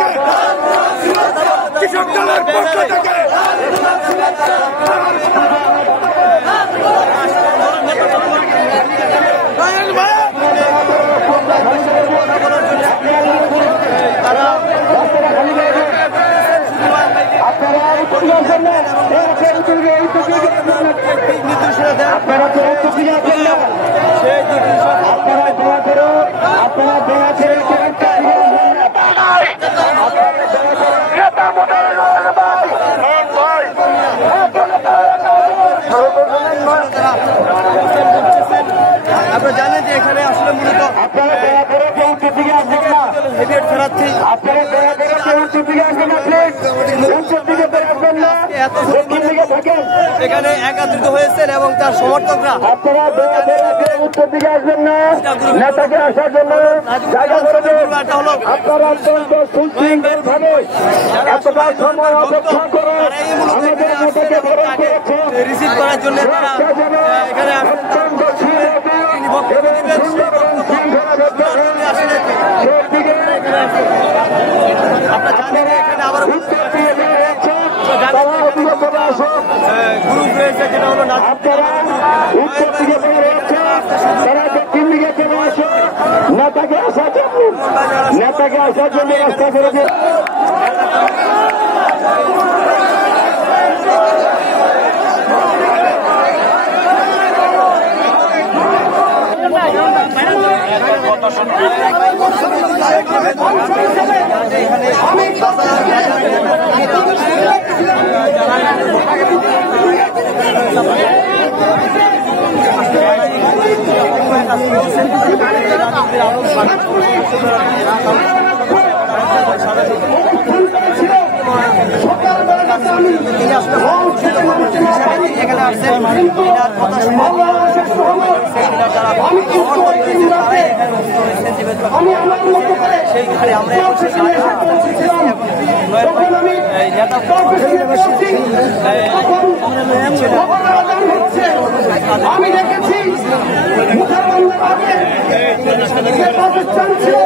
থেকে কৃষক দলের পক্ষ থেকে আপনারা জানেন যে এখানে আসলে মূলত এখানে একত্রিত হয়েছেন এবং তার সমর্থকরা উত্তর দিকে আসবেন না, নেতাকে আসার জন্য জায়গা করে দেবেন। আপনারা অত্যন্ত সুশৃঙ্খল ভাবে এতটা সময় অপেক্ষা করে আমাদের নেতাকে বরণ করেছেন। রিসিভ করার জন্য তারা এখানে অত্যন্ত আপনারা জানেন এখানে আবার গ্রুপ রয়েছে যেটা হলো উত্তর দিকে তারা দক্ষিণ দিকে চলে আসে নেতাকে আসার জন্য রাস্তা করে দিয়ে আমি দেখেছি পাকিস্তান ছিল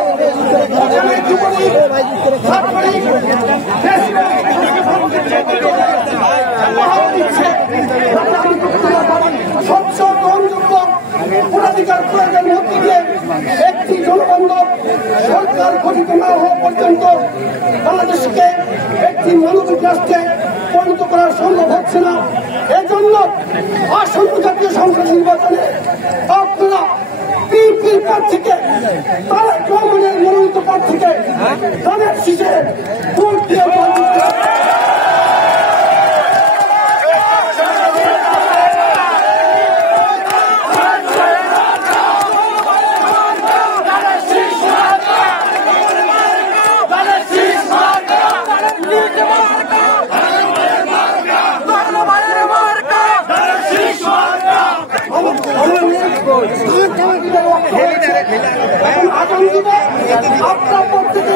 অধিকার প্রয়োগের মধ্যে দিয়ে একটি জনবান্ধব সরকার গঠিত না হওয়া পর্যন্ত বাংলাদেশকে একটি মানবিক রাষ্ট্রে পরিণত করা সম্ভব হচ্ছে না। এজন্য আসন্ন জাতীয় সংসদ নির্বাচনে আপনারা বিএনপির প্রার্থীকে তারেক রহমানের মনোনীত প্রার্থীকে তাদের শীষে ভোট দিয়ে আগামী দিনে আপনার প্রত্যেকে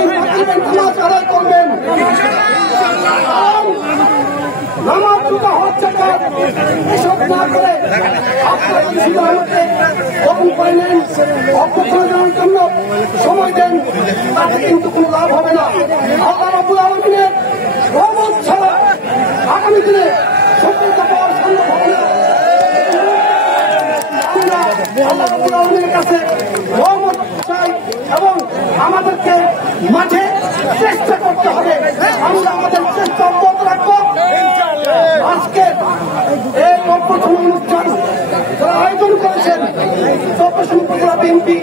নামাজ আদায় করবেন। নামাজ দুটো হচ্ছে এসব না করে আপনারা শুধু আমাকে গ্রহণ করে নেন, অভ্যর্থনা জানার জন্য সময় দেন, তাতে কিন্তু কোনো লাভ হবে না। আল্লাহ রাব্বুল আলামিনের রহমত ছাড়া আগামী দিনে সফলতা পাওয়া সম্ভব হবে না। আল্লাহ রাব্বুল আলামিনের কাছে রহমত চাই এবং আমাদেরকে মাঠে চেষ্টা করতে হবে। আমরা আমাদের চেষ্টা অব্যাহত রাখবো। আজকে এই অভ্যর্থনা অনুষ্ঠান যারা আয়োজন করেছেন চরপেশন উপজেলা বিএনপি,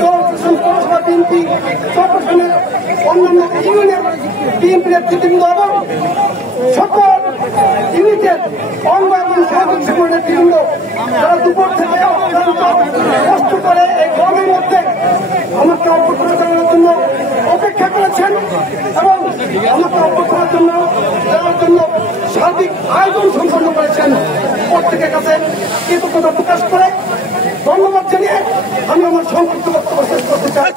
চরপেশন পৌরসভা বিএনপি, চরপেশনের অন্যান্য ইউনিয়নের বিএনপি নেতৃবৃন্দ এবং সকল ইউনিটের অঙ্গ এবং সহযোগী সংগঠনের নেতৃবৃন্দ যারা দুপুর থেকে কষ্ট করে এই গরমের মধ্যে আমাকে অভ্যর্থনা জানানোর জন্য অপেক্ষা করেছেন এবং আমাকে অভ্যর্থনার জন্য দেওয়ার জন্য সার্বিক আয়োজন সম্পন্ন করেছেন। প্রত্যেকের কাছে কৃতজ্ঞতা প্রকাশ করে ধন্যবাদ জানিয়ে আমি আমার সংক্ষিপ্ত বক্তব্য শেষ করতে চাই।